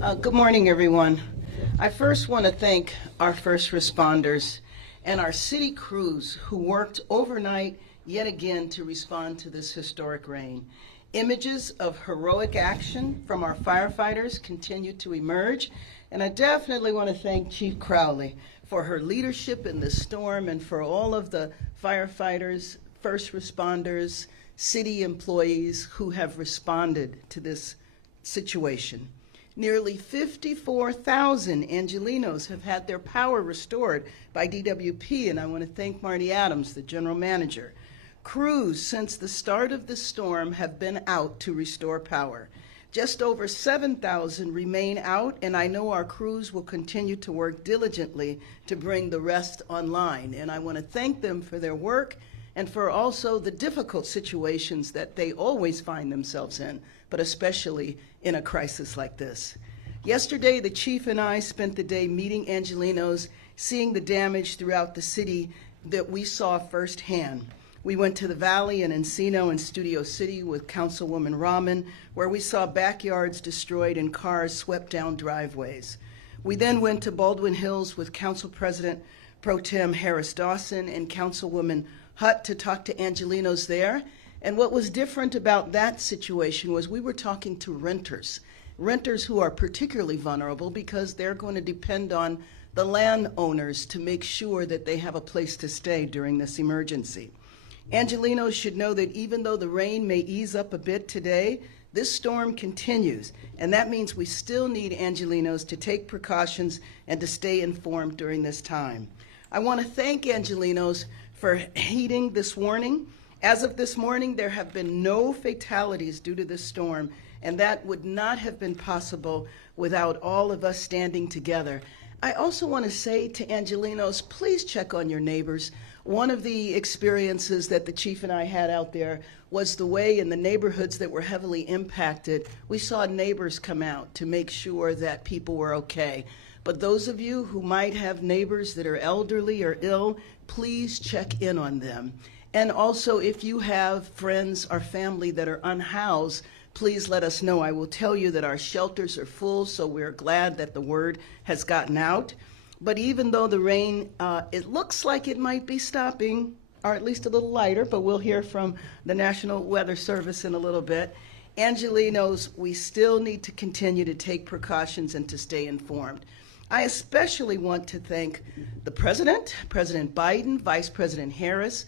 Good morning, everyone. I first want to thank our first responders and our city crews who worked overnight yet again to respond to this historic rain. Images of heroic action from our firefighters continue to emerge, and I definitely want to thank Chief Crowley for her leadership in this storm and for all of the firefighters, first responders, city employees who have responded to this situation. Nearly 54,000 Angelenos have had their power restored by DWP, and I want to thank Marty Adams, the general manager. Crews since the start of the storm have been out to restore power. Just over 7,000 remain out, and I know our crews will continue to work diligently to bring the rest online. And I want to thank them for their work and for also the difficult situations that they always find themselves in, but especially in a crisis like this. Yesterday, the chief and I spent the day meeting Angelenos, seeing the damage throughout the city that we saw firsthand. We went to the Valley and Encino and Studio City with Councilwoman Rahman, where we saw backyards destroyed and cars swept down driveways. We then went to Baldwin Hills with Council President Pro Tem Harris Dawson and Councilwoman Hutt to talk to Angelenos there. And what was different about that situation was we were talking to renters who are particularly vulnerable because they're going to depend on the landowners to make sure that they have a place to stay during this emergency. Angelenos should know that even though the rain may ease up a bit today, this storm continues, and that means we still need Angelenos to take precautions and to stay informed during this time. I want to thank Angelenos for heeding this warning. As of this morning, there have been no fatalities due to this storm, and that would not have been possible without all of us standing together. I also want to say to Angelenos, please check on your neighbors. One of the experiences that the chief and I had out there was the way in the neighborhoods that were heavily impacted, we saw neighbors come out to make sure that people were okay. But those of you who might have neighbors that are elderly or ill, please check in on them. And also, if you have friends or family that are unhoused, please let us know. I will tell you that our shelters are full, so we're glad that the word has gotten out. But even though the rain, it looks like it might be stopping, or at least a little lighter, but we'll hear from the National Weather Service in a little bit. Angelenos, we still need to continue to take precautions and to stay informed. I especially want to thank the President, President Biden, Vice President Harris.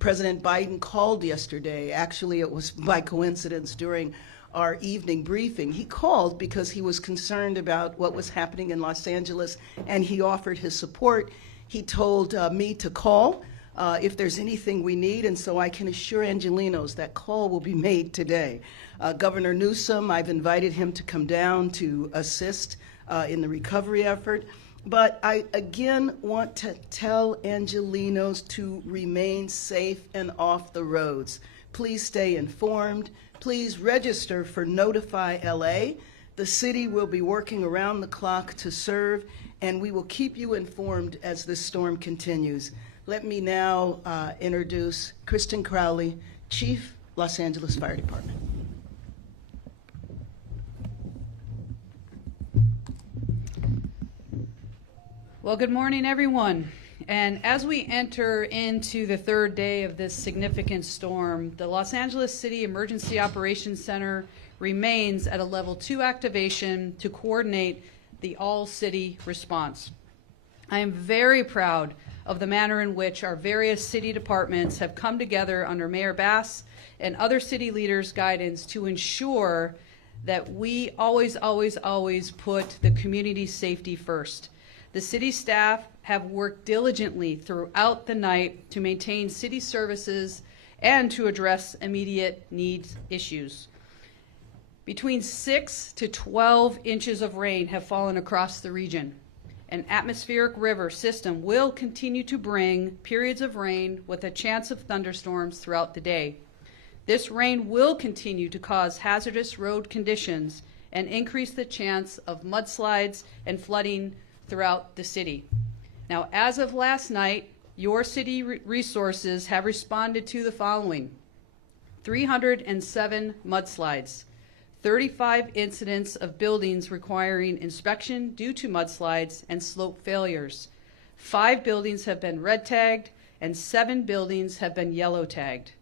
President Biden called yesterday. Actually, it was by coincidence during our evening briefing. He called because he was concerned about what was happening in Los Angeles, and he offered his support. He told me to call if there's anything we need, and so I can assure Angelenos that call will be made today. Governor Newsom, I've invited him to come down to assist in the recovery effort. But I again want to tell Angelenos to remain safe and off the roads. Please stay informed. Please register for Notify LA. The city will be working around the clock to serve, and we will keep you informed as this storm continues. Let me now introduce Kristen Crowley, Chief, Los Angeles Fire Department. Well, good morning, everyone. And as we enter into the third day of this significant storm, the Los Angeles City Emergency Operations Center remains at a level 2 activation to coordinate the all-city response. I am very proud of the manner in which our various city departments have come together under Mayor Bass and other city leaders' guidance to ensure that we always put the community's safety first. The city staff have worked diligently throughout the night to maintain city services and to address immediate needs issues. Between 6 to 12 inches of rain have fallen across the region. An atmospheric river system will continue to bring periods of rain with a chance of thunderstorms throughout the day. This rain will continue to cause hazardous road conditions and increase the chance of mudslides and flooding throughout the city. Now, as of last night, your city resources have responded to the following: 307 mudslides, 35 incidents of buildings requiring inspection due to mudslides and slope failures. 5 buildings have been red tagged and 7 buildings have been yellow tagged.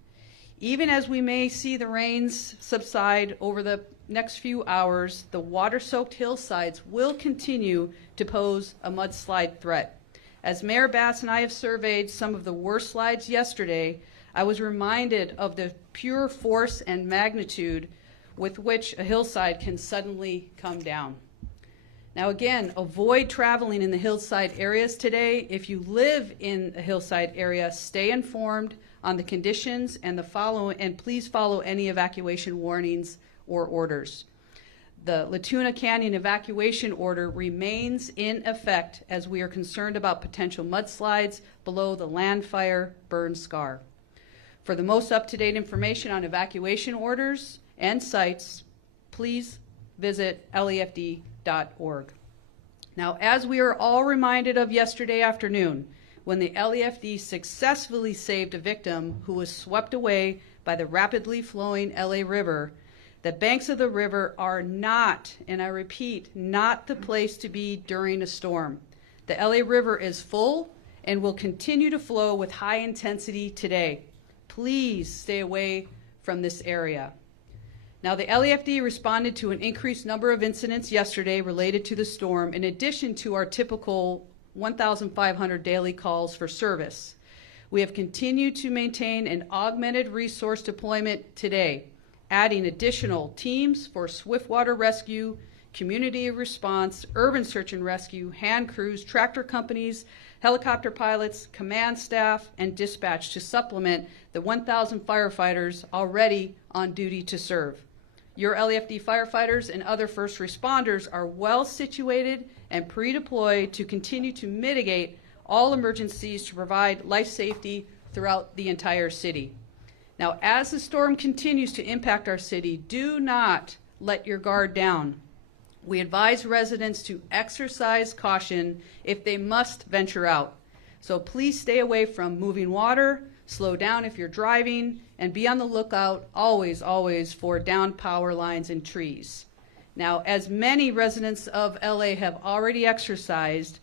Even as we may see the rains subside over the next few hours, the water-soaked hillsides will continue to pose a mudslide threat. As Mayor Bass and I have surveyed some of the worst slides yesterday, I was reminded of the pure force and magnitude with which a hillside can suddenly come down. Now again, avoid traveling in the hillside areas today. If you live in a hillside area, stay informed on the conditions and please follow any evacuation warnings or orders. The Latuna Canyon evacuation order remains in effect as we are concerned about potential mudslides below the land fire burn scar. For the most up-to-date information on evacuation orders and sites, please visit lefd.org. Now, as we are all reminded of yesterday afternoon, when the LEFD successfully saved a victim who was swept away by the rapidly flowing LA River, the banks of the river are not, and I repeat, not the place to be during a storm. The LA River is full and will continue to flow with high intensity today. Please stay away from this area. Now, the LEFD responded to an increased number of incidents yesterday related to the storm, in addition to our typical 1,500 daily calls for service. We have continued to maintain an augmented resource deployment today, adding additional teams for swift water rescue, community response, urban search and rescue, hand crews, tractor companies, helicopter pilots, command staff, and dispatch to supplement the 1,000 firefighters already on duty to serve. Your LEFD firefighters and other first responders are well situated and pre-deployed to continue to mitigate all emergencies to provide life safety throughout the entire city. Now, as the storm continues to impact our city, do not let your guard down. We advise residents to exercise caution if they must venture out. So please stay away from moving water, slow down if you're driving, and be on the lookout always for downed power lines and trees. Now, as many residents of LA have already exercised,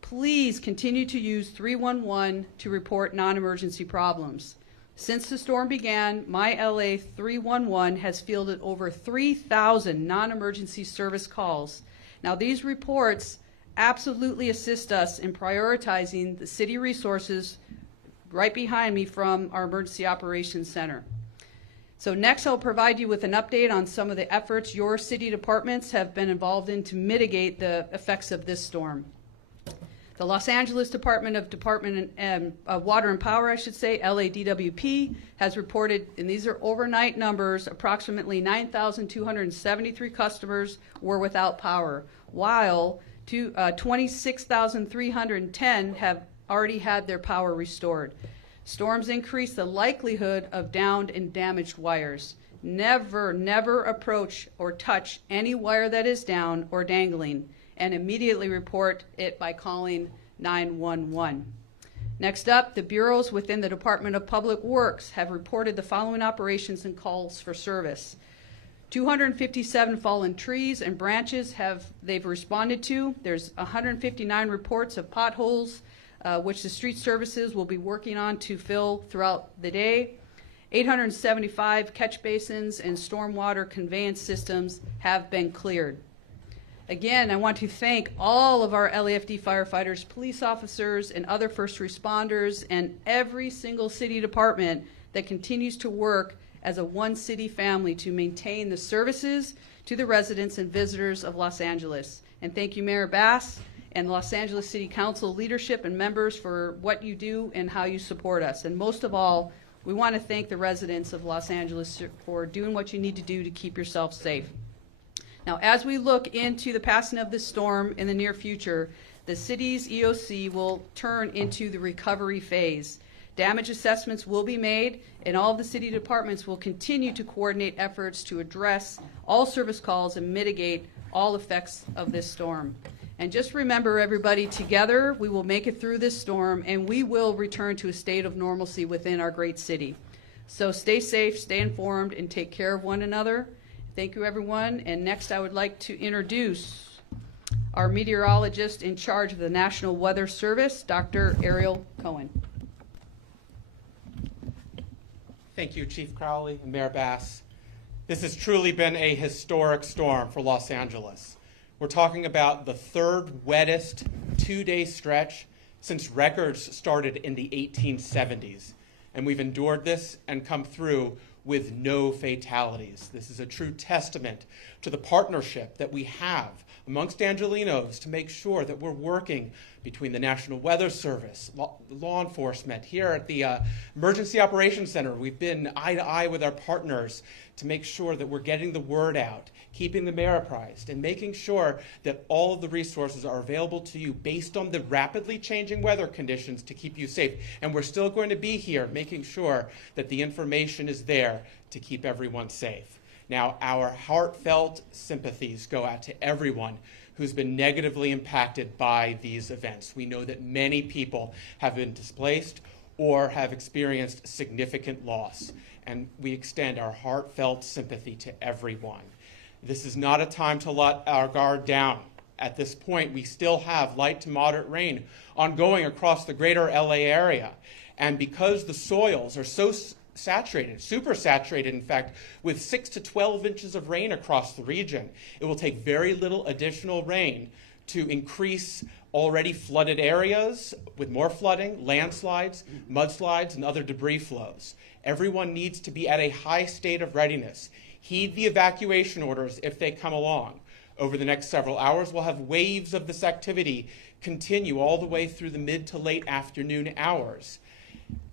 please continue to use 311 to report non-emergency problems. Since the storm began, my LA 311 has fielded over 3,000 non-emergency service calls. Now, these reports absolutely assist us in prioritizing the city resources right behind me from our Emergency Operations Center. So next, I'll provide you with an update on some of the efforts your city departments have been involved in to mitigate the effects of this storm. The Los Angeles Department of Water and Power, LADWP, has reported, and these are overnight numbers, approximately 9,273 customers were without power, while 26,310 have already had their power restored. Storms increase the likelihood of downed and damaged wires. Never approach or touch any wire that is down or dangling, and immediately report it by calling 911. Next up, the bureaus within the Department of Public Works have reported the following operations and calls for service. 257 fallen trees and branches they've responded to. There's 159 reports of potholes, which the street services will be working on to fill throughout the day. 875 catch basins and stormwater conveyance systems have been cleared. Again, I want to thank all of our LAFD firefighters, police officers, and other first responders, and every single city department that continues to work as a one city family to maintain the services to the residents and visitors of Los Angeles. And thank you, Mayor Bass and Los Angeles City Council leadership and members for what you do and how you support us. And most of all, we want to thank the residents of Los Angeles for doing what you need to do to keep yourself safe. Now, as we look into the passing of this storm in the near future, the city's EOC will turn into the recovery phase. Damage assessments will be made, and all of the city departments will continue to coordinate efforts to address all service calls and mitigate all effects of this storm. And just remember, everybody, together we will make it through this storm, and we will return to a state of normalcy within our great city. So stay safe, stay informed, and take care of one another. Thank you, everyone. And next, I would like to introduce our meteorologist in charge of the National Weather Service, Dr. Ariel Cohen. Thank you, Chief Crowley and Mayor Bass. This has truly been a historic storm for Los Angeles. We're talking about the third wettest two-day stretch since records started in the 1870s. And we've endured this and come through with no fatalities. This is a true testament to the partnership that we have amongst Angelenos to make sure that we're working between the National Weather Service, law enforcement. Here at the Emergency Operations Center, we've been eye to eye with our partners to make sure that we're getting the word out, keeping the mayor apprised, and making sure that all of the resources are available to you based on the rapidly changing weather conditions to keep you safe. And we're still going to be here making sure that the information is there to keep everyone safe. Now, our heartfelt sympathies go out to everyone who's been negatively impacted by these events. We know that many people have been displaced or have experienced significant loss, and we extend our heartfelt sympathy to everyone. This is not a time to let our guard down. At this point, we still have light to moderate rain ongoing across the greater LA area, and because the soils are so saturated, super saturated, in fact, with 6 to 12 inches of rain across the region, it will take very little additional rain to increase already flooded areas with more flooding, landslides, mudslides, and other debris flows. Everyone needs to be at a high state of readiness. Heed the evacuation orders if they come along. Over the next several hours, we'll have waves of this activity continue all the way through the mid to late afternoon hours.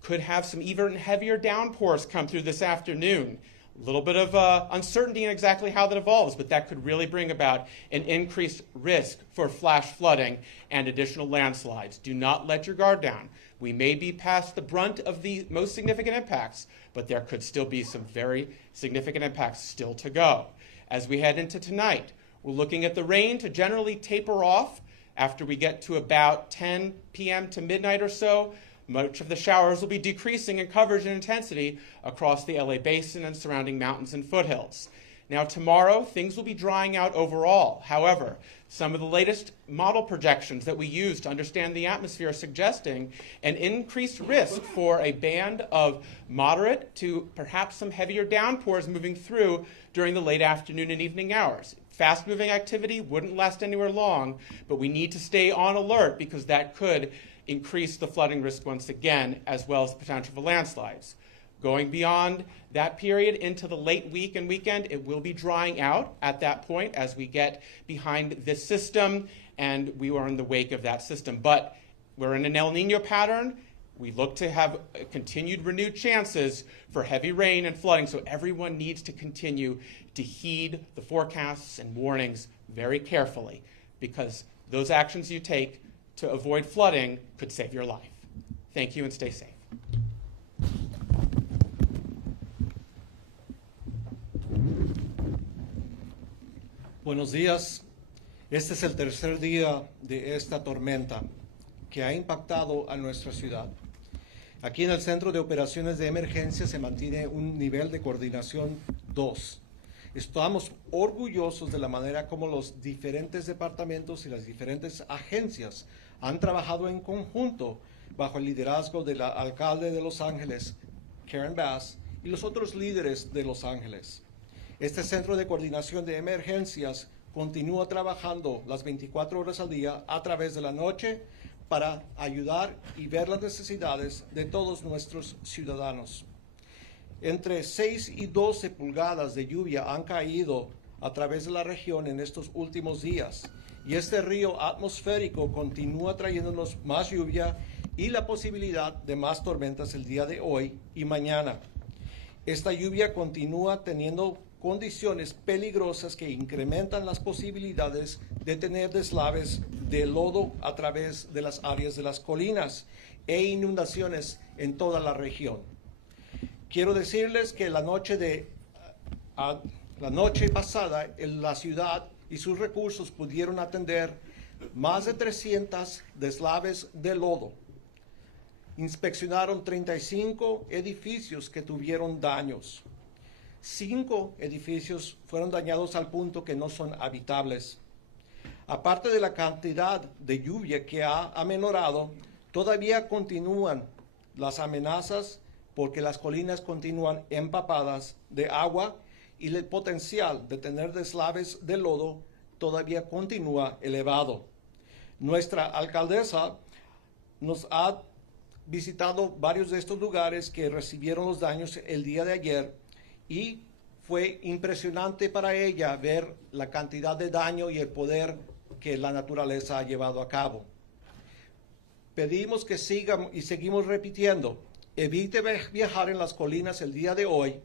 Could have some even heavier downpours come through this afternoon. A little bit of uncertainty in exactly how that evolves, but that could really bring about an increased risk for flash flooding and additional landslides. Do not let your guard down. We may be past the brunt of the most significant impacts, but there could still be some very significant impacts still to go. As we head into tonight, we're looking at the rain to generally taper off after we get to about 10 p.m. to midnight or so. Much of the showers will be decreasing in coverage and intensity across the LA basin and surrounding mountains and foothills. Now tomorrow, things will be drying out overall. However, some of the latest model projections that we use to understand the atmosphere are suggesting an increased risk for a band of moderate to perhaps some heavier downpours moving through during the late afternoon and evening hours. Fast-moving activity wouldn't last anywhere long, but we need to stay on alert because that could increase the flooding risk once again, as well as the potential for landslides. Going beyond that period into the late week and weekend, it will be drying out at that point as we get behind this system, and we are in the wake of that system. But we're in an El Nino pattern. We look to have continued renewed chances for heavy rain and flooding, so everyone needs to continue to heed the forecasts and warnings very carefully, because those actions you take to avoid flooding could save your life. Thank you and stay safe. Buenos días. Este es el tercer día de esta tormenta que ha impactado a nuestra ciudad. Aquí en el Centro de Operaciones de Emergencia se mantiene un nivel de coordinación 2. Estamos orgullosos de la manera como los diferentes departamentos y las diferentes agencias han trabajado en conjunto bajo el liderazgo del alcalde de Los Ángeles, Karen Bass, y los otros líderes de Los Ángeles. Este Centro de Coordinación de Emergencias continúa trabajando las 24 horas al día a través de la noche para ayudar y ver las necesidades de todos nuestros ciudadanos. Entre 6 y 12 pulgadas de lluvia han caído a través de la región en estos últimos días, y este río atmosférico continúa trayéndonos más lluvia y la posibilidad de más tormentas el día de hoy y mañana. Esta lluvia continúa teniendo condiciones peligrosas que incrementan las posibilidades de tener deslaves de lodo a través de las áreas de las colinas e inundaciones en toda la región. Quiero decirles que la noche pasada la ciudad y sus recursos pudieron atender más de 300 deslaves de lodo. Inspeccionaron 35 edificios que tuvieron daños. 5 edificios fueron dañados al punto que no son habitables. Aparte de la cantidad de lluvia que ha amenorado, todavía continúan las amenazas porque las colinas continúan empapadas de agua y el potencial de tener deslaves de lodo todavía continúa elevado. Nuestra alcaldesa nos ha visitado varios de estos lugares que recibieron los daños el día de ayer y fue impresionante para ella ver la cantidad de daño y el poder que la naturaleza ha llevado a cabo. Pedimos que sigan y seguimos repitiendo, evite viajar en las colinas el día de hoy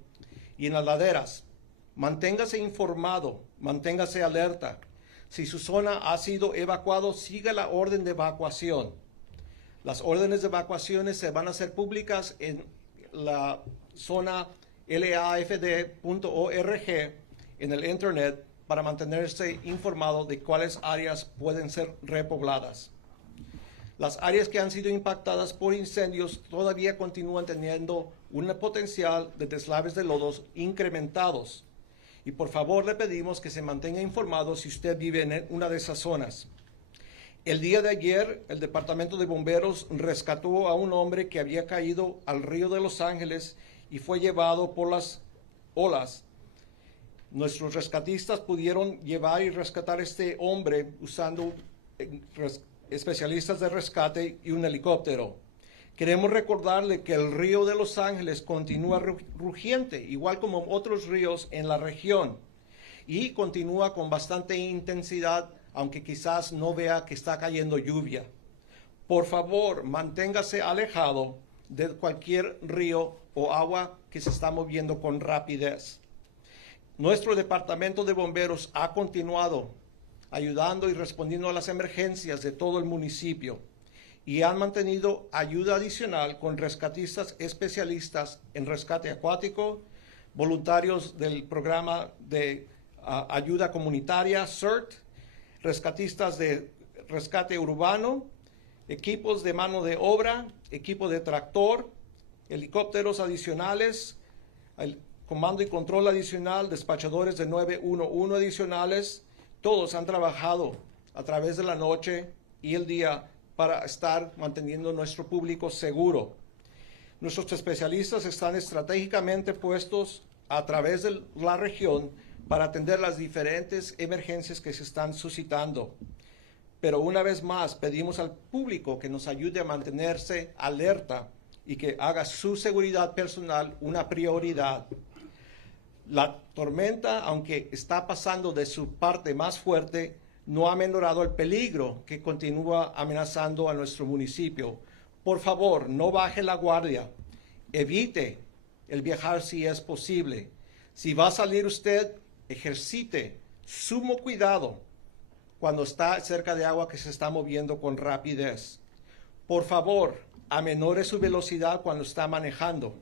y en las laderas. Manténgase informado, manténgase alerta. Si su zona ha sido evacuada, siga la orden de evacuación. Las órdenes de evacuaciones se van a hacer públicas en la zona lafd.org en el internet para mantenerse informado de cuáles áreas pueden ser repobladas. Las áreas que han sido impactadas por incendios todavía continúan teniendo un potencial de deslaves de lodos incrementados. Y por favor le pedimos que se mantenga informado si usted vive en una de esas zonas. El día de ayer, el Departamento de Bomberos rescató a un hombre que había caído al río de Los Ángeles y fue llevado por las olas. Nuestros rescatistas pudieron llevar y rescatar a este hombre usando especialistas de rescate y un helicóptero. Queremos recordarle que el río de Los Ángeles continúa rugiente, igual como otros ríos en la región, y continúa con bastante intensidad, aunque quizás no vea que está cayendo lluvia. Por favor, manténgase alejado de cualquier río o agua que se está moviendo con rapidez. Nuestro departamento de bomberos ha continuado ayudando y respondiendo a las emergencias de todo el municipio y han mantenido ayuda adicional con rescatistas especialistas en rescate acuático, voluntarios del programa de ayuda comunitaria, CERT, rescatistas de rescate urbano, equipos de mano de obra, equipo de tractor, helicópteros adicionales, el comando y control adicional, despachadores de 911 adicionales. Todos han trabajado a través de la noche y el día para estar manteniendo nuestro público seguro. Nuestros especialistas están estratégicamente puestos a través de la región para atender las diferentes emergencias que se están suscitando. Pero una vez más pedimos al público que nos ayude a mantenerse alerta y que haga su seguridad personal una prioridad. La tormenta, aunque está pasando de su parte más fuerte, no ha menorado el peligro que continúa amenazando a nuestro municipio. Por favor, no baje la guardia. Evite el viajar si es posible. Si va a salir usted, ejercite sumo cuidado cuando está cerca de agua que se está moviendo con rapidez. Por favor, amenore su velocidad cuando está manejando.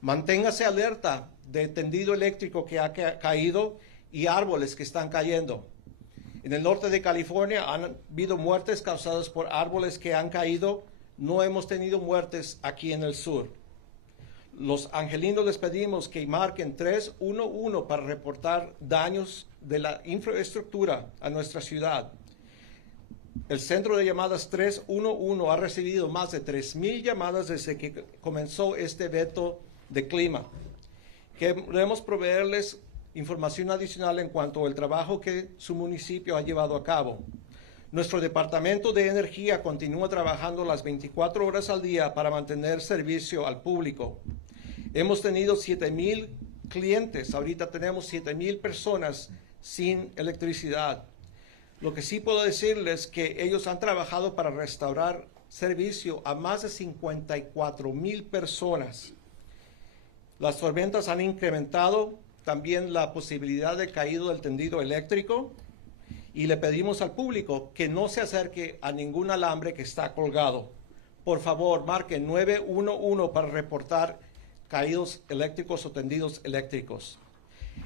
Manténgase alerta de tendido eléctrico que ha caído y árboles que están cayendo. En el norte de California han habido muertes causadas por árboles que han caído. No hemos tenido muertes aquí en el sur. Los angelinos les pedimos que marquen 311 para reportar daños de la infraestructura a nuestra ciudad. El centro de llamadas 311 ha recibido más de 3,000 llamadas desde que comenzó este evento de clima. Queremos proveerles información adicional en cuanto al trabajo que su municipio ha llevado a cabo. Nuestro Departamento de Energía continúa trabajando las 24 horas al día para mantener servicio al público. Hemos tenido 7,000 clientes, ahorita tenemos 7,000 personas sin electricidad. Lo que sí puedo decirles es que ellos han trabajado para restaurar servicio a más de 54,000 personas. Las tormentas han incrementado también la posibilidad de caído del tendido eléctrico y le pedimos al público que no se acerque a ningún alambre que está colgado. Por favor, marque 911 para reportar caídos eléctricos o tendidos eléctricos.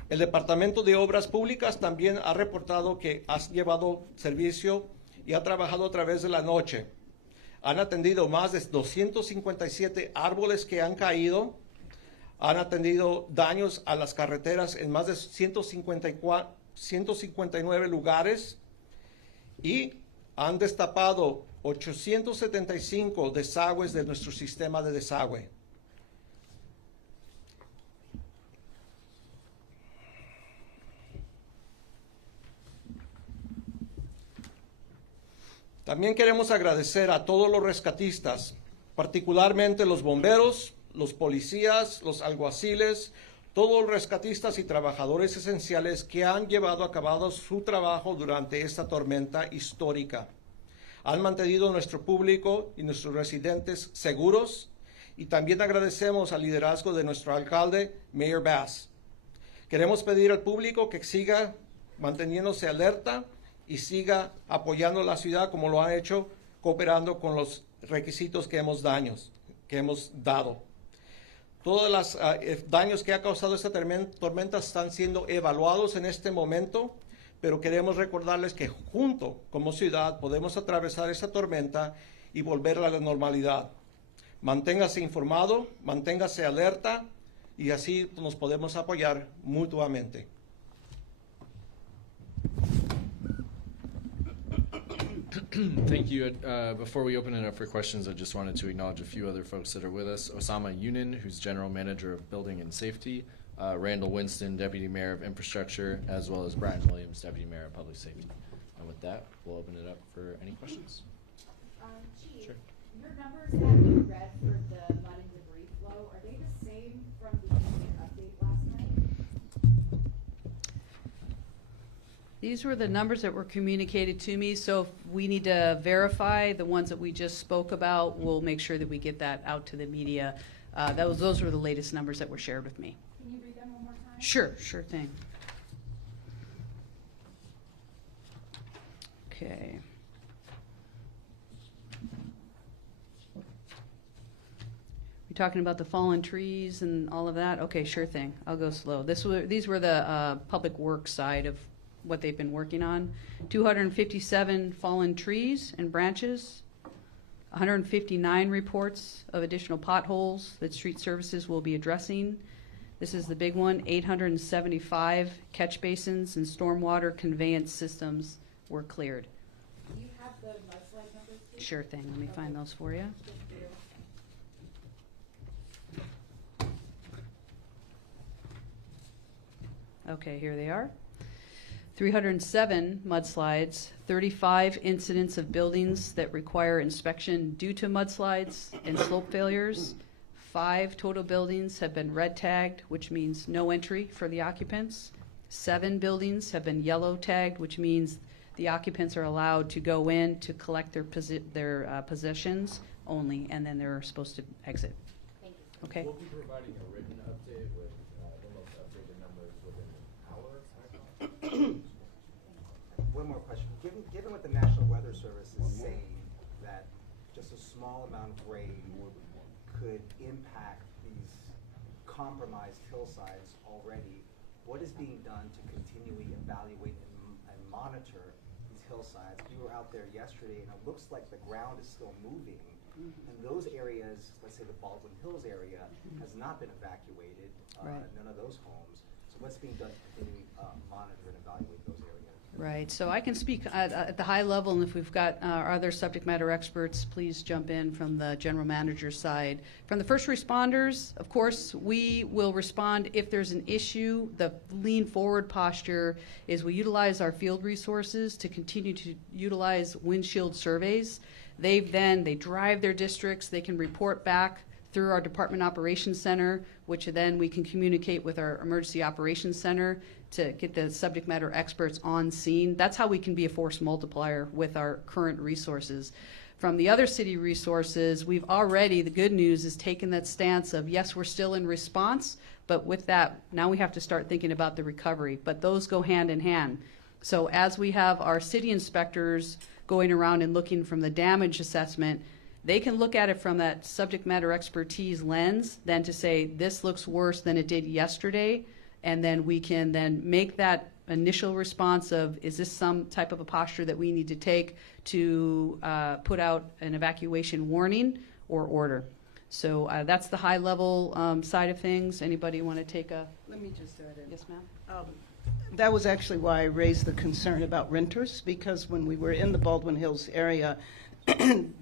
El Departamento de Obras Públicas también ha reportado que ha llevado servicio y ha trabajado a través de la noche. Han atendido más de 257 árboles que han caído. Han atendido daños a las carreteras en más de 159 lugares y han destapado 875 desagües de nuestro sistema de desagüe. También queremos agradecer a todos los rescatistas, particularmente los bomberos, los policías, los alguaciles, todos los rescatistas y trabajadores esenciales que han llevado a cabo su trabajo durante esta tormenta histórica. Han mantenido nuestro público y nuestros residentes seguros, y también agradecemos al liderazgo de nuestro alcalde, Mayor Bass. Queremos pedir al público que siga manteniéndose alerta y siga apoyando la ciudad como lo han hecho, cooperando con los requisitos que hemos dado. Todos los daños que ha causado esta tormenta están siendo evaluados en este momento, pero queremos recordarles que junto, como ciudad, podemos atravesar esta tormenta y volver a la normalidad. Manténgase informado, manténgase alerta, y así nos podemos apoyar mutuamente. Thank you. Before we open it up for questions, I just wanted to acknowledge a few other folks that are with us. Osama Yunin, who's General Manager of Building and Safety, Randall Winston, Deputy Mayor of Infrastructure, as well as Brian Williams, Deputy Mayor of Public Safety. And with that, we'll open it up for any questions. Chief, Sure. your numbers that you read for the mud and debris flow, are they the same from the unit update last night? These were the numbers that were communicated to me, so if we need to verify the ones that we just spoke about, we'll make sure that we get that out to the media. Those were the latest numbers that were shared with me. Can you read them one more time? Sure thing. Okay. We're talking about the fallen trees and all of that? Okay, sure thing. I'll go slow. These were the public works side of what they've been working on. 257 fallen trees and branches, 159 reports of additional potholes that street services will be addressing. This is the big one, 875 catch basins and stormwater conveyance systems were cleared. Do you have the mudslide numbers, please? Sure thing, let me find those for you. Thank you. Okay, here they are. 307 mudslides, 35 incidents of buildings that require inspection due to mudslides and slope failures. 5 total buildings have been red tagged, which means no entry for the occupants. 7 buildings have been yellow tagged, which means the occupants are allowed to go in to collect their possessions only, and then they're supposed to exit. Thank you. Okay? We'll be providing a written update with the most updated numbers within an hour. One more question. Given what the National Weather Service is saying, that just a small amount of rain could impact these compromised hillsides already, what is being done to continually evaluate and monitor these hillsides? We were out there yesterday, and it looks like the ground is still moving. And those areas, let's say the Baldwin Hills area, has not been evacuated, Right. none of those homes. So what's being done to continually monitor and evaluate those areas? Right, so I can speak at the high level, and if we've got our other subject matter experts, please jump in from the general manager side. From the first responders, of course, we will respond if there's an issue. The lean forward posture is we utilize our field resources to continue to utilize windshield surveys. They drive their districts, they can report back through our Department Operations Center, which then we can communicate with our Emergency Operations Center to get the subject matter experts on scene. That's how we can be a force multiplier with our current resources. From the other city resources, we've already, the good news is taken that stance of, yes, we're still in response, but with that, now we have to start thinking about the recovery. But those go hand in hand. So as we have our city inspectors going around and looking from the damage assessment, they can look at it from that subject matter expertise lens, then to say, this looks worse than it did yesterday, and then we can then make that initial response of, is this some type of a posture that we need to take to put out an evacuation warning or order? So that's the high-level side of things. Anybody want to take a? Let me just add in. Yes, ma'am. That was actually why I raised the concern about renters, because when we were in the Baldwin Hills area,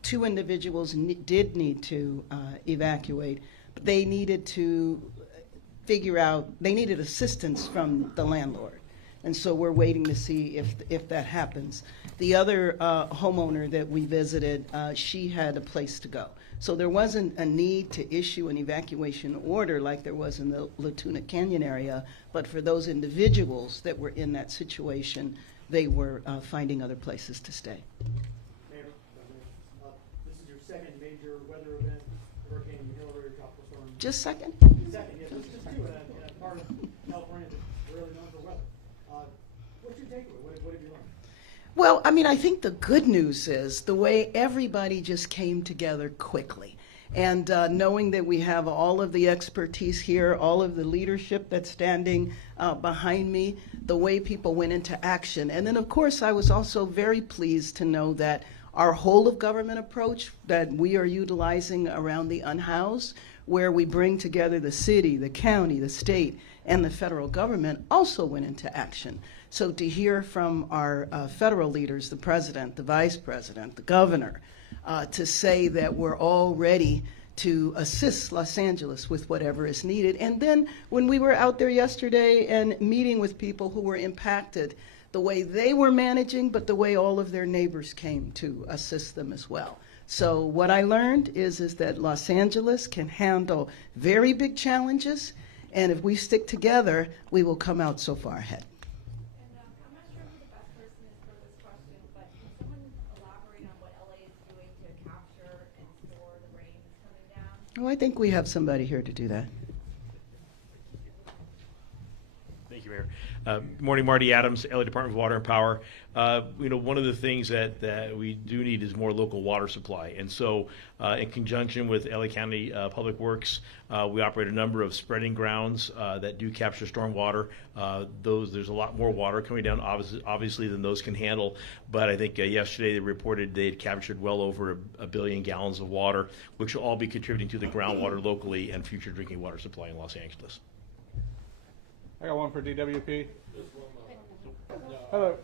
2 individuals did need to evacuate, but they needed to figure out, they needed assistance from the landlord. And so we're waiting to see if that happens. The other homeowner that we visited, she had a place to go. So there wasn't a need to issue an evacuation order like there was in the Latuna Canyon area, but for those individuals that were in that situation, they were finding other places to stay. Mayor, this is your second major weather event, Hurricane Hillary, tropical storm. Just second? Second, yeah, this is just 2 in a part of California that's really known for weather. What's your takeaway? What have you learned? Well, I mean, I think the good news is the way everybody just came together quickly. And knowing that we have all of the expertise here, all of the leadership that's standing behind me, the way people went into action. And then, of course, I was also very pleased to know that our whole of government approach that we are utilizing around the unhoused, where we bring together the city, the county, the state, and the federal government, also went into action. So to hear from our federal leaders, the president, the vice president, the governor, to say that we're all ready to assist Los Angeles with whatever is needed. And then when we were out there yesterday and meeting with people who were impacted, the way they were managing, but the way all of their neighbors came to assist them as well. So what I learned is that Los Angeles can handle very big challenges, and if we stick together, we will come out so far ahead. I'm not sure who the best person is for this question, but can someone elaborate on what LA is doing to capture and store the rain that's coming down? Oh, I think we have somebody here to do that. Thank you, Mayor. Good morning, Marty Adams, LA Department of Water and Power. One of the things that we do need is more local water supply. And so in conjunction with LA County Public Works, we operate a number of spreading grounds that do capture storm water. There's a lot more water coming down, obviously, than those can handle. But I think yesterday they reported they had captured well over 1 billion gallons of water, which will all be contributing to the groundwater locally and future drinking water supply in Los Angeles. I got one for DWP. Hello.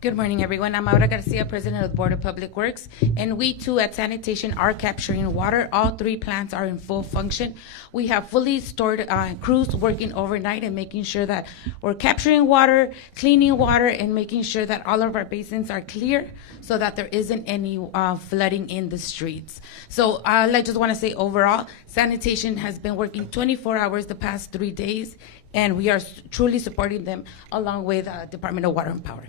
Good morning, everyone. I'm Aura Garcia, President of the Board of Public Works, and we too at Sanitation are capturing water. All 3 plants are in full function. We have fully stored crews working overnight and making sure that we're capturing water, cleaning water, and making sure that all of our basins are clear so that there isn't any flooding in the streets. So I just want to say overall, sanitation has been working 24 hours the past 3 days, and we are truly supporting them along with Department of Water and Power.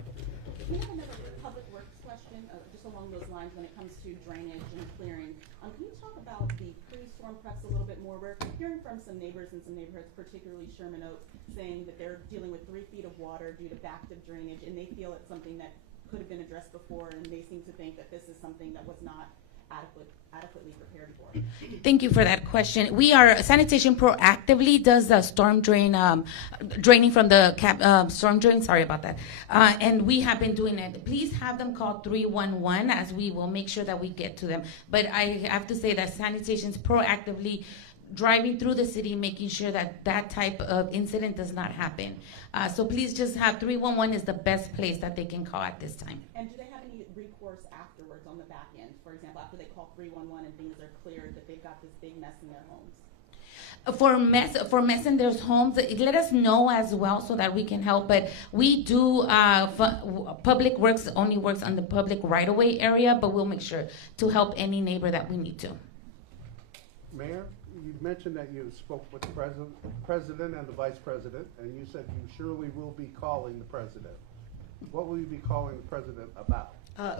We have another public works question, just along those lines when it comes to drainage and clearing. Can you talk about the pre-storm preps a little bit more? We're hearing from some neighbors in some neighborhoods, particularly Sherman Oaks, saying that they're dealing with 3 feet of water due to backed up drainage, and they feel it's something that could have been addressed before, and they seem to think that this is something that was not adequately prepared for. Thank you for that question. Sanitation proactively does the storm drain, draining from the storm drain. Sorry about that. And we have been doing it. Please have them call 311 as we will make sure that we get to them. But I have to say that sanitation's proactively driving through the city, making sure that that type of incident does not happen. So please just have 311 is the best place that they can call at this time. And do they have any recourse afterwards on the back end? For example, after they call 311 and things are cleared, that they've got this big mess in their homes? For mess in their homes, let us know as well so that we can help. But we do, Public Works only works on the public right-of-way area, but we'll make sure to help any neighbor that we need to. Mayor, you mentioned that you spoke with the president and the vice president, and you said you surely will be calling the president. What will you be calling the president about?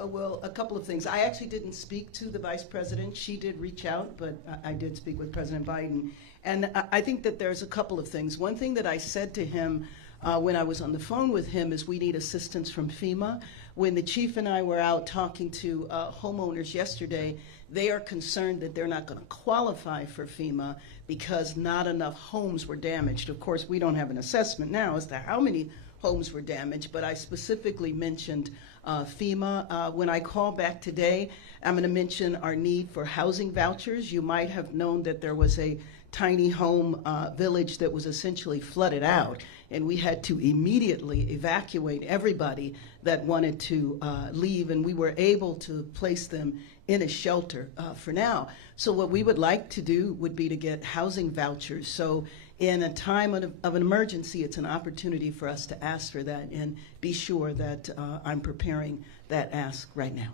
Well, a couple of things. I actually didn't speak to the vice president. She did reach out, but I did speak with President Biden. And I think that there's a couple of things. One thing that I said to him when I was on the phone with him is we need assistance from FEMA. When the chief and I were out talking to homeowners yesterday, they are concerned that they're not going to qualify for FEMA because not enough homes were damaged. Of course, we don't have an assessment now as to how many homes were damaged, but I specifically mentioned FEMA. When I call back today, I'm going to mention our need for housing vouchers. You might have known that there was a tiny home village that was essentially flooded out, and we had to immediately evacuate everybody that wanted to leave, and we were able to place them in a shelter for now. So what we would like to do would be to get housing vouchers. So in a time of an emergency, it's an opportunity for us to ask for that, and be sure that I'm preparing that ask right now.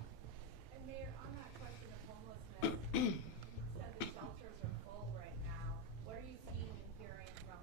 And Mayor, on that question of homelessness, you said the shelters are full right now. What are you seeing and hearing from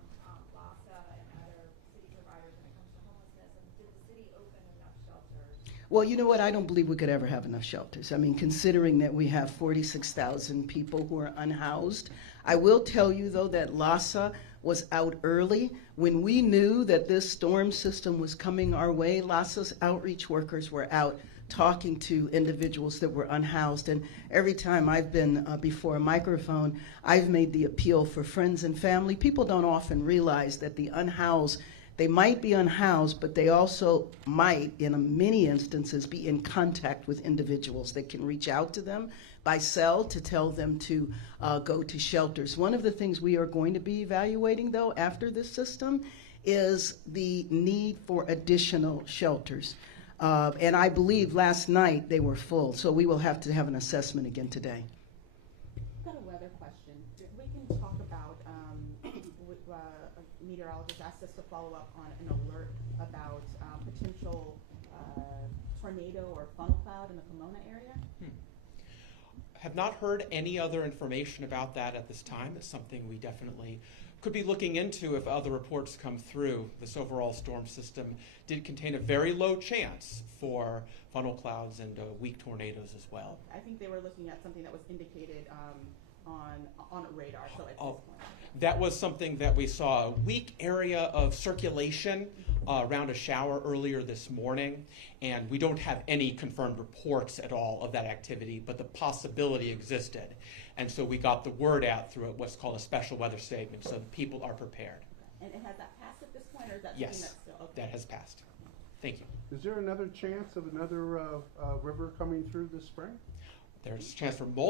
LASA and other city providers when it comes to homelessness? And did the city open enough shelters? Well, you know what? I don't believe we could ever have enough shelters. I mean, considering that we have 46,000 people who are unhoused. I will tell you, though, that LASA was out early. When we knew that this storm system was coming our way, LASA's outreach workers were out talking to individuals that were unhoused. And every time I've been before a microphone, I've made the appeal for friends and family. People don't often realize that the unhoused, they might be unhoused, but they also might, in many instances, be in contact with individuals that can reach out to them by cell to tell them to go to shelters. One of the things we are going to be evaluating, though, after this system is the need for additional shelters. And I believe last night they were full, so we will have to have an assessment again today. I've got a weather question. We can talk about, a meteorologist asked us to follow up on an alert about potential tornado or funnel cloud in the Pomona area. Have not heard any other information about that at this time. It's something we definitely could be looking into if other reports come through. This overall storm system did contain a very low chance for funnel clouds and weak tornadoes as well. I think they were looking at something that was indicated on a radar, so at this point. That was something that we saw, a weak area of circulation around a shower earlier this morning, and we don't have any confirmed reports at all of that activity, but the possibility existed. And so we got the word out through what's called a special weather statement, so people are prepared. And has that passed at this point, or is that Yes, something that's still okay? that has passed. Thank you. Is there another chance of another river coming through this spring? There's a chance for multiple